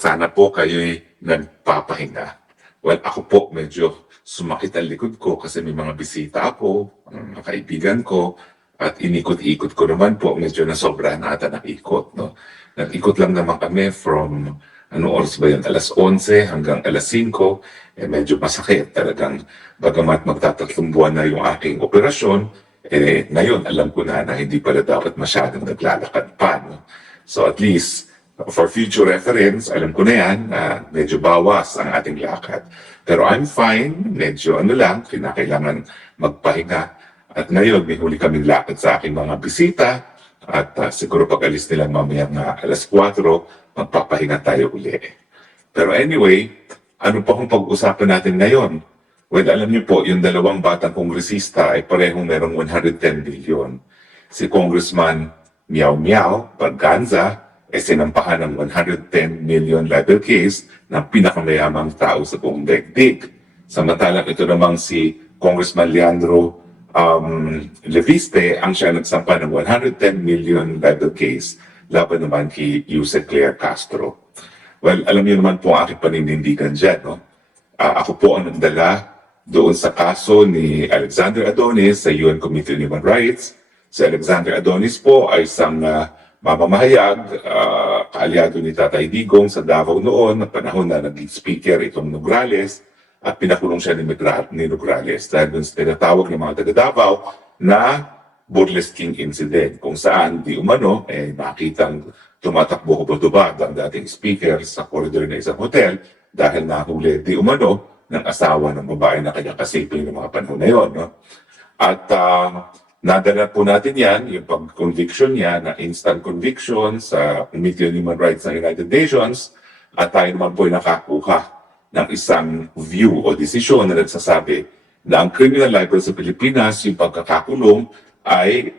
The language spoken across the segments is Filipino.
sana po kayo'y nagpapahinga. Well, ako po medyo sumakit ang likod ko kasi may mga bisita ako, mga kaibigan ko, at inikot-ikot ko naman po, medyo nasobrahan ata ng ikot, no? Nag-ikot lang naman kami from, ano oras ba yun, alas 11 hanggang alas 5, medyo masakit talagang, bagamat magtatatlong buwan na yung aking operasyon, ngayon alam ko na hindi pala dapat masyadong naglalakad pa, no? So at least, for future reference, alam ko na yan, medyo bawas ang ating lakad. Pero I'm fine, medyo lang, kinakailangan magpahinga. At ngayon, may huli kaming lakad sa aking mga bisita. At siguro pag alis nila mamayang alas 4, magpapahinga tayo uli. Pero anyway, ano pa kung pag-usapan natin ngayon? Well, alam niyo po, yung dalawang batang kongresista ay parehong merong 110 billion. Si Congressman Miao Miao Berganza ay sinampahan ng 110 million libel case ng pinakamayamang tao sa buong daigdig. Samantalang ito namang si Congressman Leandro Leviste ang siya nagsampa ng 110 million libel case laban naman kay Yusek Claire Castro. Well, alam niyo naman po ang aking paninindigan dyan, no? Ako po ang nagdala doon sa kaso ni Alexander Adonis sa UN Committee on Human Rights. Si Alexander Adonis po ay isang mamamahayag, kaalyado ni Tatay Digong sa Davao noon, na panahon na naging speaker itong Nograles, at pinakulong siya ni Nograles dahil dun sa tinatawag ng mga taga Davao na Burles King Incident, kung saan di umano, makitang tumatakbo hubad-hubad ang dating speaker sa corridor ng isang hotel dahil nahuli di umano ng asawa ng babae na kanyang kasiping ng mga panahon na yun. No? At nadala po natin yan, yung pag-conviction niya na instant conviction sa Committee on Human Rights ng United Nations, at tayo naman po ay nakakuha ng isang view o desisyon na nagsasabi na ang criminal libel sa Pilipinas, yung pagkakakulong, ay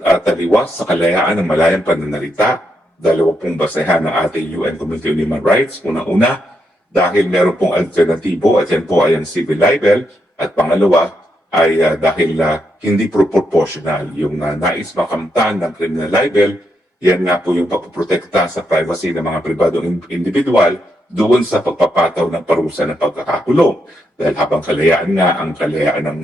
taliwas sa kalayaan ng malayang pananalita. Dalawa pong basehan ng ating UN Committee on Human Rights. Unang-una, dahil meron pong alternatibo, at yan po ay ang civil libel, at pangalawa, ay dahil hindi proportional yung nais makamtan ng criminal libel. Yan nga po yung pagpoprotekta sa privacy ng mga pribadong individual doon sa pagpapataw ng parusa ng pagkakakulong. Dahil habang kalayaan nga, ang kalayaan ng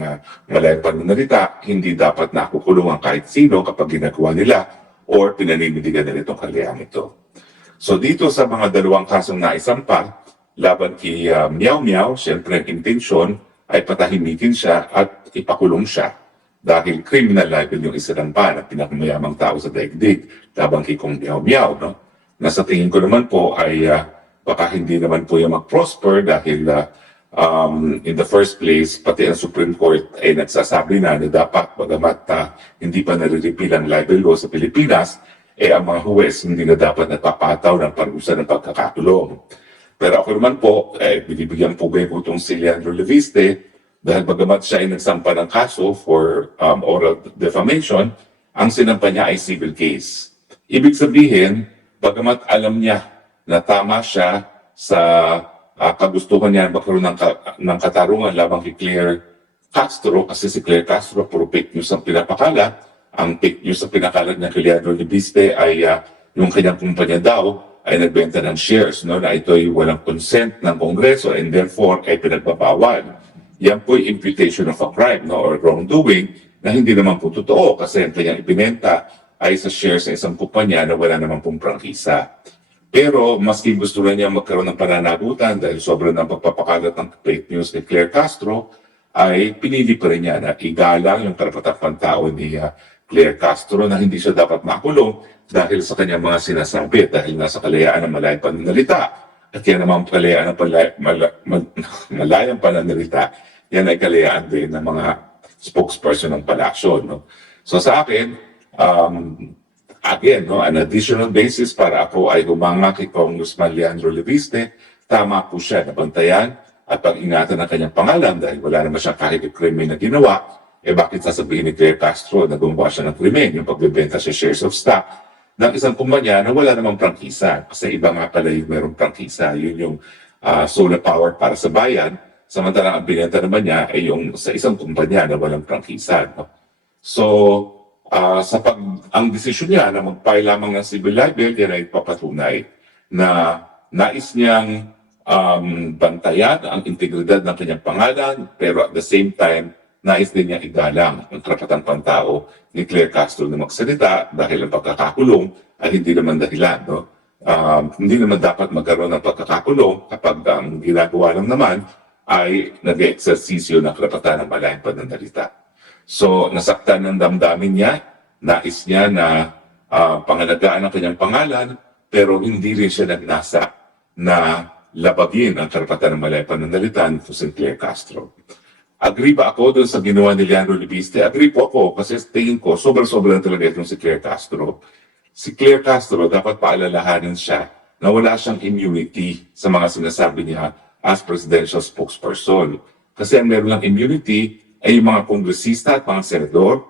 malayang pananalita, hindi dapat nakukulong ang kahit sino kapag ginagawa nila or pinaninindigan nila itong kalayaan ito. So dito sa mga dalawang kasong naisampa, laban kay Miao Miao, siyempre ang intensyon ay patahimikin siya at ipakulong siya dahil criminal libel yung isinampa na pinakamayamang tao sa daigdig laban kay Kong Miao Miao. No? Na sa tingin ko naman po ay baka hindi naman po yung mag-prosper dahil in the first place, pati ang Supreme Court ay nagsasabi na dapat bagamat hindi pa nare-repeal ang libel law sa Pilipinas, ang mga huwes hindi na dapat nagpapataw ng parusa ng pagkakakulong. Pero ako naman po, binibigyan po ba ko itong si Leandro Leviste dahil bagamat siya ay nagsampa ng kaso for oral defamation, ang sinampa niya ay civil case. Ibig sabihin, bagamat alam niya na tama siya sa kagustuhan niya magkaroon ng katarungan labang kay Claire Castro, kasi si Claire Castro puro fake news ang pinapakalat. Ang fake news ang pinakalat niya kay Leandro Leviste ay yung kanyang kumpanya daw ay nagbenta ng shares, no, na ito ay walang consent ng Kongreso and therefore ay pinagbabawal. Yan po yung imputation of a crime, no, or wrongdoing na hindi naman po totoo kasi ang kanyang ibinenta ay sa shares ng isang kumpanya na wala naman pong prangkisa. Pero maski gusto na niya magkaroon ng pananagutan dahil sobrang ng pagpapakalat ng fake news ni Claire Castro, ay pinili pa rin niya na igalang yung karapatang tao ni Claire Castro na hindi siya dapat makulong dahil sa kanyang mga sinasabi, dahil nasa kalayaan ng malayang pananalita. At yan naman kalayaan ng malayang pananalita, yan ay kalayaan din ng mga spokesperson ng palasyo. No? So sa akin, again, no, an additional basis para ako ay humanga kay Congressman Leandro Leviste, tama po siya na bantayan at pag-ingatan ng kanyang pangalan dahil wala naman siya kahit krimen na ginawa, bakit sasabihin ni Claire Castro na gumawa siya ng krimen, yung pagbebenta siya shares of stock ng isang kumpanya na wala namang prangkisa. Kasi iba nga pala yung merong prangkisa, yun yung solar power para sa bayan, samantalang ang binenta naman niya ay yung sa isang kumpanya na walang prangkisa. No? So, ang desisyon niya na mag-file lamang ng civil libel, yan ay papatunay na Nais niyang bantayan ang integridad ng kanyang pangalan, pero at the same time, nais din niya igalang ang karapatang pantao ni Claire Castro na magsalita dahil ang pagkakakulong ay hindi naman dahilan. No? Hindi naman dapat magkaroon ng pagkakakulong kapag ang ginagawa lang naman ay nag-exersisyo ng karapatan ng malayang pananalita. So, nasaktan ng damdamin niya, nais niya na pangalagaan ang kanyang pangalan, pero hindi rin siya nagnasa na labagin ang karapatan ng malayang pananalita ni Claire Castro. Agree ba ako doon sa ginawa ni Leandro Libiste? Agree po ako kasi tingin ko, sobrang-sobrang talaga itong si Claire Castro. Si Claire Castro, dapat paalalahanin siya na wala siyang immunity sa mga sinasabi niya as presidential spokesperson. Kasi ang meron lang immunity ay yung mga kongresista at mga senador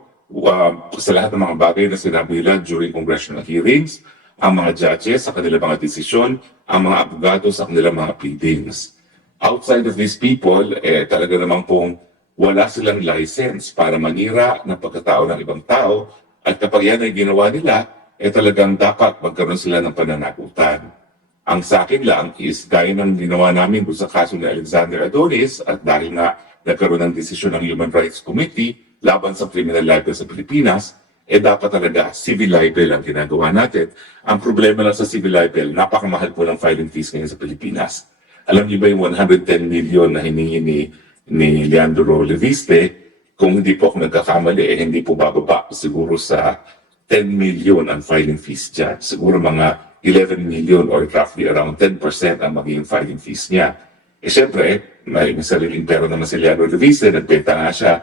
sa lahat ng mga bagay na sinabi nila during congressional hearings, ang mga judges sa kanilang mga desisyon, ang mga abogado sa kanilang mga pleadings. Outside of these people, talaga namang pong wala silang license para manira ng pagkatao ng ibang tao at kapag yan ay ginawa nila, talagang dapat magkaroon sila ng pananagutan. Ang sa akin lang is gaya ng ginawa namin doon sa kaso ni Alexander Adonis at dahil nga nagkaroon ng desisyon ng Human Rights Committee laban sa criminal libel sa Pilipinas, dapat talaga civil libel ang ginagawa natin. Ang problema lang sa civil libel, napakamahal po ng filing fees ngayon sa Pilipinas. Alam niyo ba yung 110 million na hiningi ni Leandro Leviste, kung hindi po ako nagkakamali, hindi po bababa siguro sa 10 million ang filing fees dyan. Siguro mga 11 million or roughly around 10% ang magiging filing fees niya. Siyempre, may sariling pera naman si Leandro Leviste, nagbenta nga siya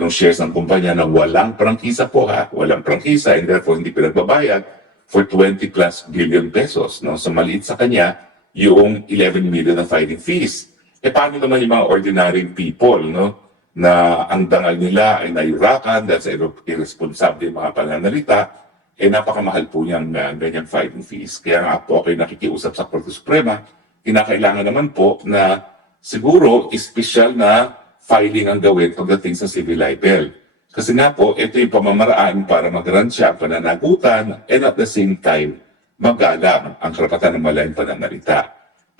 ng shares ng kumpanya na walang prangkisa po walang prangkisa and therefore hindi pinagbabayad for 20 plus billion pesos. No? So maliit sa kanya yung 11 million na filing fees. Paano naman yung mga ordinary people, no? Na ang dangal nila ay nayurakan dahil sa irresponsable yung mga pananalita, napakamahal po niyang ganyang filing fees. Kaya nga po ako'y nakikiusap sa Korte Suprema, kinakailangan naman po na siguro espesyal na filing ang gawin pagdating sa civil libel. Kasi nga po, ito yung pamamaraan para mag-grant siya ang pananagutan and at the same time, magalang ang karapatan ng malayang pananalita.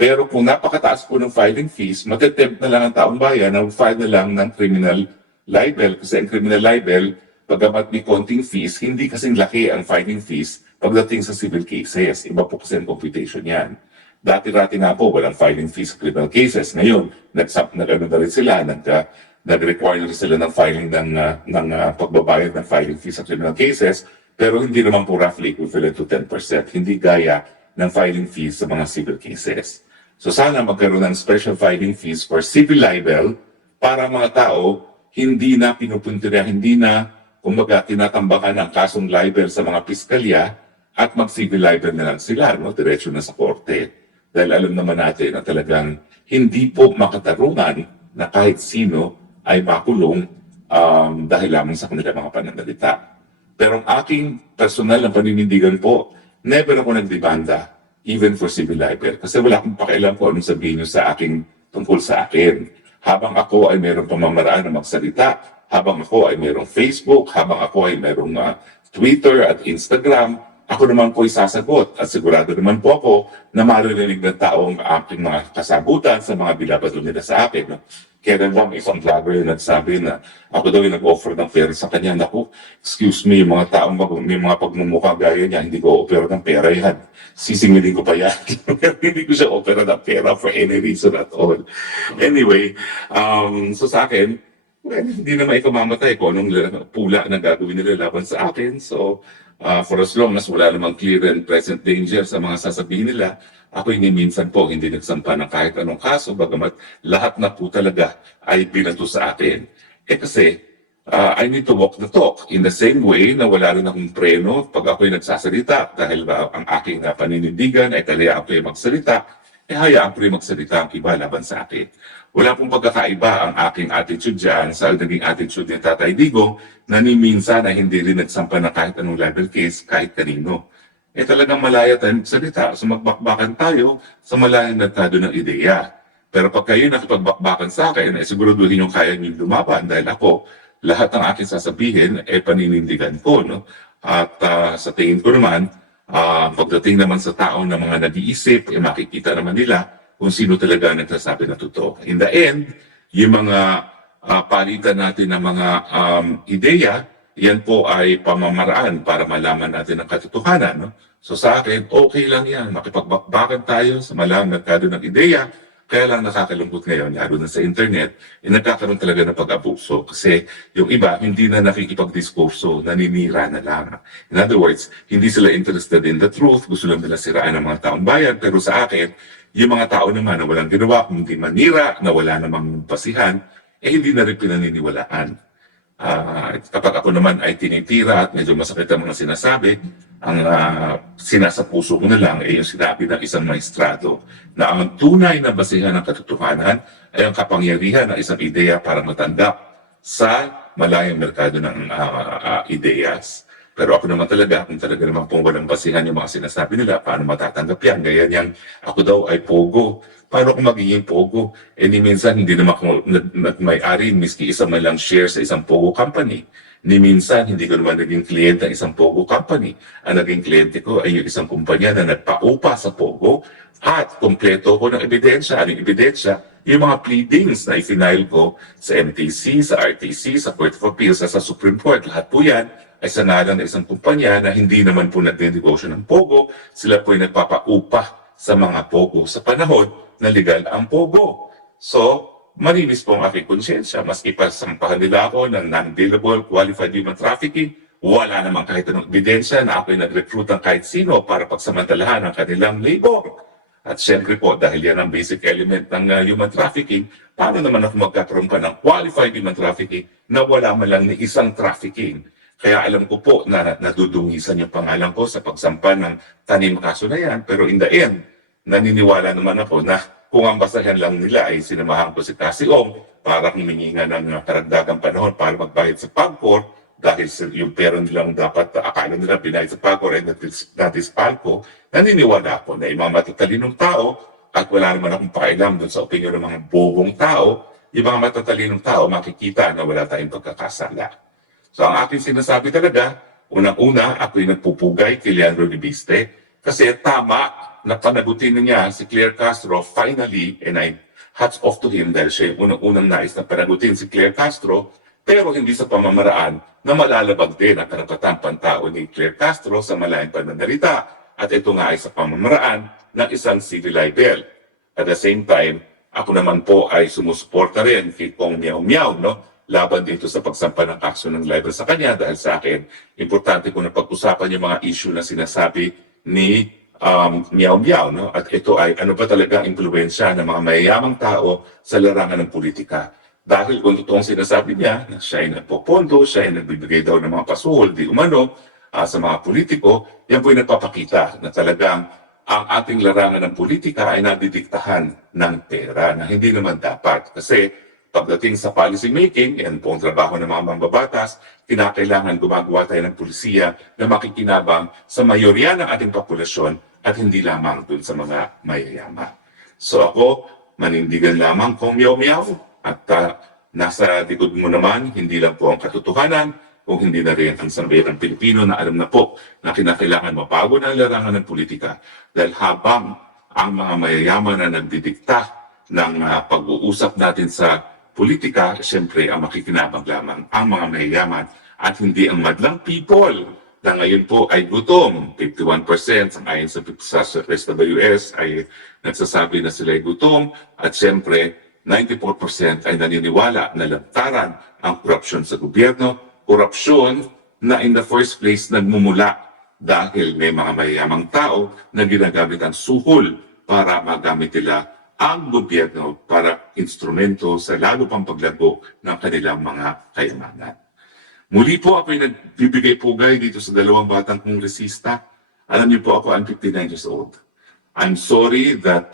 Pero kung napakataas po ng filing fees, matetempt na lang ang taong bayan na file na lang ng criminal libel. Kasi ang criminal libel, pagkamat may konting fees, hindi kasing laki ang filing fees pagdating sa civil cases. Iba po kasi ang computation yan. Dati-rati nga po, walang filing fees sa criminal cases. Ngayon, nag-ano na rin sila, nag-require rin sila ng filing ng pagbabayad ng filing fees sa criminal cases, pero hindi naman po roughly equivalent to 10%. Hindi gaya ng filing fees sa mga civil cases. So sana magkaroon ng special filing fees for civil libel para mga tao hindi na pinupuntirya, hindi na kumbaga tinatambakan ang kasong libel sa mga piskalya at mag-civil libel na lang sila, no? Diretso na sa korte. Dahil alam naman natin na talagang hindi po makatarungan na kahit sino ay makulong dahil lamang sa kanilang mga pananalita. Pero ang aking personal na paninindigan po, never ako nagdebanda, even for civil libel. Kasi wala akong pakialam kung anong sabihin nyo sa aking tungkol sa akin. Habang ako ay mayroong pamamaraan na magsalita, habang ako ay mayroong Facebook, habang ako ay mayroong Twitter at Instagram, ako naman po isasagot at sigurado naman po ako na maririnig ng taong aking mga kasagutan sa mga binabado nila sa akin. No? Kaya lang isang vlogger yung nagsabi na ako daw yung nag-offer ng pera sa kanya. Naku, excuse me, yung mga taong may mga pagmumukha gaya niya, hindi ko offer ng pera yan. Sisingilin ko pa yan. Hindi ko siya offer ng pera for any reason at all. Anyway, so sa akin, well, hindi naman ikaw mamatay kung anong pula na gagawin nila laban sa akin. So, for as long as wala namang clear and present danger sa mga sasabihin nila, ako hindi minsan po hindi nagsampa ng kahit anong kaso, bagamat lahat na po talaga ay binato sa akin. Kasi, I need to walk the talk in the same way na wala rin akong preno pag ako'y nagsasalita dahil ang aking paninindigan ay kalayaan ko yung magsalita, hayaan ko yung magsalita ang iba laban sa akin. Wala pong pagkakaiba ang aking attitude dyan sa naging attitude ni Tatay Digong na ni minsan na hindi rin nagsampa na kahit anong level case, kahit kanino. Talagang malaya tayong salita. So magbakbakan tayo sa malayang nagtado ng ideya. Pero pag kayo nakipagbakbakan sa akin, siguraduhin yung kaya niyong lumaban dahil ako, lahat ng aking sasabihin, paninindigan ko. No? At sa tingin ko naman, Pagdating naman sa tao na mga nag-iisip, makikita naman nila kung sino talaga nagsasabi na totoo. In the end, yung mga palitan natin ng mga ideya, yan po ay pamamaraan para malaman natin ang katotohanan. No? So sa akin, okay lang yan. Makipagbakbakan tayo sa malang merkado ng ideya. Kaya lang nakakalungkot ngayon, lalo na sa internet, nagkakaroon talaga ng pag-abuso. Kasi yung iba, hindi na nakikipag-diskurso, naninira na lang. In other words, hindi sila interested in the truth, gusto lang nila siraan ng mga taong bayan. Pero sa akin, yung mga tao naman na walang ginawa, kundi manira, na wala namang basihan, hindi na rin pinaniniwalaan. Kapag ako naman ay tinitira at medyo masakit ang mga sinasabi, ang sinasa puso ko na lang ay yung sinabi ng isang maestrado na ang tunay na basihan ng katotohanan ay ang kapangyarihan ng isang ideya para matanggap sa malayang merkado ng ideyas. Pero ako naman talaga, kung talaga naman pong walang basihan yung mga sinasabi nila, paano matatanggap yan? Gaya niyang ako daw ay pogo. Paano kung magiging pogo? Ni minsan hindi naman ako may-ari, miski isa man lang share sa isang pogo company. Ni minsan hindi ko naman naging kliyente ng isang pogo company. Ang naging kliyente ko ay yung isang kumpanya na nagpaupa sa pogo at kompleto ko ng ebidensya. Anong ebidensya? Yung mga pleadings na i-file ko sa MTC, sa RTC, sa Court of Appeals, sa Supreme Court. Lahat po yan ay sa ngalan ng isang kumpanya na hindi naman po nagdedegosyo ng pogo. Sila po ay nagpapaupa sa mga pogo sa panahon na legal ang pogo. So, malinis po ang aking konsyensya. Mas ipasampahan nila ako ng non-billable qualified human trafficking. Wala namang kahit anong ebidensya na ako'y nag-recruit ng kahit sino para pagsamantalahan ang kanilang labor. At syempre po, dahil yan ang basic element ng human trafficking, paano naman ako magkakaroon pa ng qualified human trafficking na wala man lang ni isang trafficking? Kaya alam ko po na nadudungisan yung pangalan ko sa pagsampa ng tanim kaso na yan. Pero in the end, naniniwala naman ako na kung ang basahan lang nila ay sinamahan ko si Cassie Ong para humingi nga ng karagdagang panahon para magbayad sa PAGCOR dahil yung pera nilang dapat akala nila binayad sa PAGCOR ay natispal ko, naniniwala ako na yung mga matatalinong tao at wala naman akong pakialam dun sa opinion ng mga bobong tao, yung mga matatalinong tao makikita na wala tayong pagkakasala. So ang aking sinasabi talaga, unang-una ako'y nagpupugay kay Leandro Libiste kasi tama na panagutin niya si Claire Castro finally, and I hats off to him dahil siya yung unang-unang nais na panagutin si Claire Castro, pero hindi sa pamamaraan na malalabag din ang karapatang pantao ni Claire Castro sa malayang pananalita at ito nga ay sa pamamaraan ng isang civil libel. At the same time, ako naman po ay sumusuporta rin kay Pong Miao Miao, no? Laban dito sa pagsampa ng aksyon ng libel sa kanya dahil sa akin, importante ko na pag-usapan yung mga issue na sinasabi ni Miao Miao, no? At ito ay ano ba talaga ang impluwensya ng mga mayayamang tao sa larangan ng politika. Dahil kung totoong sinasabi niya na siya ay nagpopondo, siya ay nagbibigay daw ng mga pasuhol, di umano, sa mga politiko, yan po ay nagpapakita na talagang ang ating larangan ng politika ay nadidiktahan ng pera na hindi naman dapat. Kasi pagdating sa policy making, yan po ang trabaho ng mga mambabatas, kinakailangan gumagawa tayo ng pulisiya na makikinabang sa mayorya ng ating populasyon at hindi lamang dun sa mga mayayaman. So ako, manindigan lamang kung miyaw-miyaw at nasa likod mo naman, hindi lang po ang katotohanan, kung hindi na rin ang sambayang Pilipino na alam na po na kinakailangan mabago na ang larangan ng politika dahil habang ang mga mayayaman na nagdidikta ng pag-uusap natin sa politika, siyempre ang makikinabang lamang ang mga mayayaman at hindi ang madlang people na ngayon po ay gutom. 51% ang ayon sa SWS ay nagsasabi na sila ay gutom at siyempre 94% ay naniniwala na lantaran ang korupsyon sa gobyerno, korupsyon na in the first place nagmumula dahil may mga mayayamang tao na ginagamit ang suhol para magamit nila ang gobyerno para instrumento sa lalo pang paglago ng kanilang mga kayamanan. Muli po ako'y nagbibigay pugay dito sa dalawang batang kongresista. Alam niyo po ako, I'm 59 years old. I'm sorry that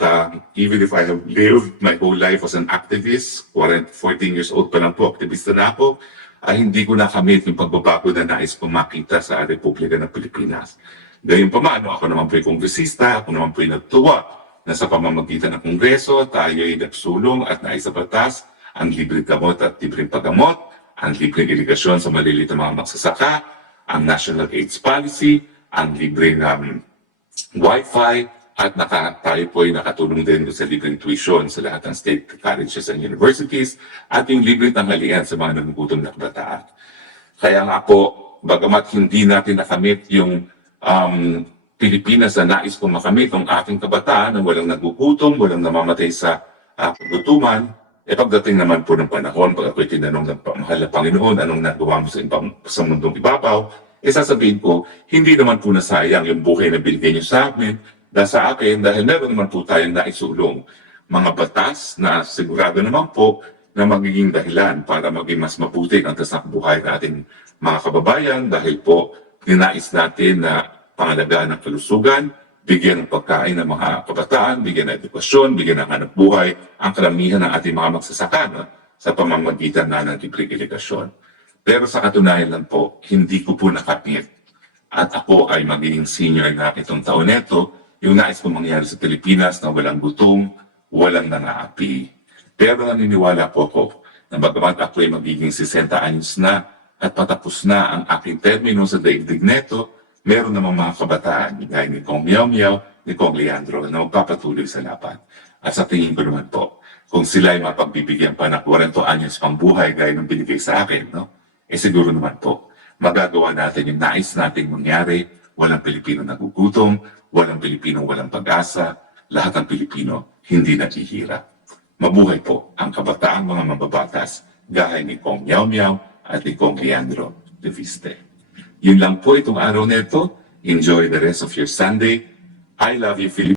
even if I have lived my whole life as an activist, 14 years old pa lang po, aktivista na ako, ay hindi ko nakamit yung pagbabago na nais ko makita sa Republika ng Pilipinas. Gayunpaman, ako naman po'y kongresista, ako naman po'y nagtuwa na sa pamamagitan ng Kongreso, tayo ay nagsulong at naisabatas ang libreng gamot at libreng paggamot, ang libreng irigasyon sa maliliit na mga magsasaka, ang National AIDS Policy, ang libreng Wi-Fi, at tayo po ay nakatulong din sa libreng tuition sa lahat ng state colleges and universities at yung libreng tanghalian sa mga nagugutom na kabataan. Kaya nga po, bagamat hindi natin nakamit yung Pilipinas na nais kong makamit ang ating kabataan na walang nagugutom, walang namamatay sa kagutuman, pagdating naman po ng panahon, pag ako'y tinanong ng mahal na Panginoon, anong nagawa mo sa mundong ibabaw, sasabihin ko, hindi naman po nasayang yung buhay na binigay niyo sa amin, sa akin, dahil meron naman po tayong naisulong mga batas na sigurado naman po na magiging dahilan para maging mas mabuti ang tasak buhay ng ating mga kababayan dahil po ninais natin na pangalagaan ng kalusugan, bigyan ng pagkain ng mga kabataan, bigyan ng edukasyon, bigyan ng hanap buhay ang karamihan ng ating mga magsasaka sa pamamagitan na ng libreng irigasyon. Pero sa katunayan lang po, hindi ko po nakamit at ako ay magiging senior na itong taon neto, yung nais kong mangyari sa Pilipinas na walang gutom, walang nangaapi. Pero naniniwala po ako na bagamat ako ay magiging 60 anyos na at patapos na ang aking termino sa daigdig neto, meron namang mga kabataan gaya ni Kong Miao Miao, ni Kong Leandro na magpapatuloy sa laban. At sa tingin ko naman po, kung sila ay mapagbibigyan pa ng 40 anyos pang buhay gaya ng binigay sa akin, siguro naman po, magagawa natin yung nais nating mangyari, walang Pilipino nagugutom, walang Pilipino walang pag-asa, lahat ng Pilipino hindi naghihirap. Mabuhay po ang kabataang mga mababatas gaya ni Kong Miao Miao at ni Kong Leandro de Viste. Yun lang po itong araw nito. Enjoy the rest of your Sunday. I love you, Philippines.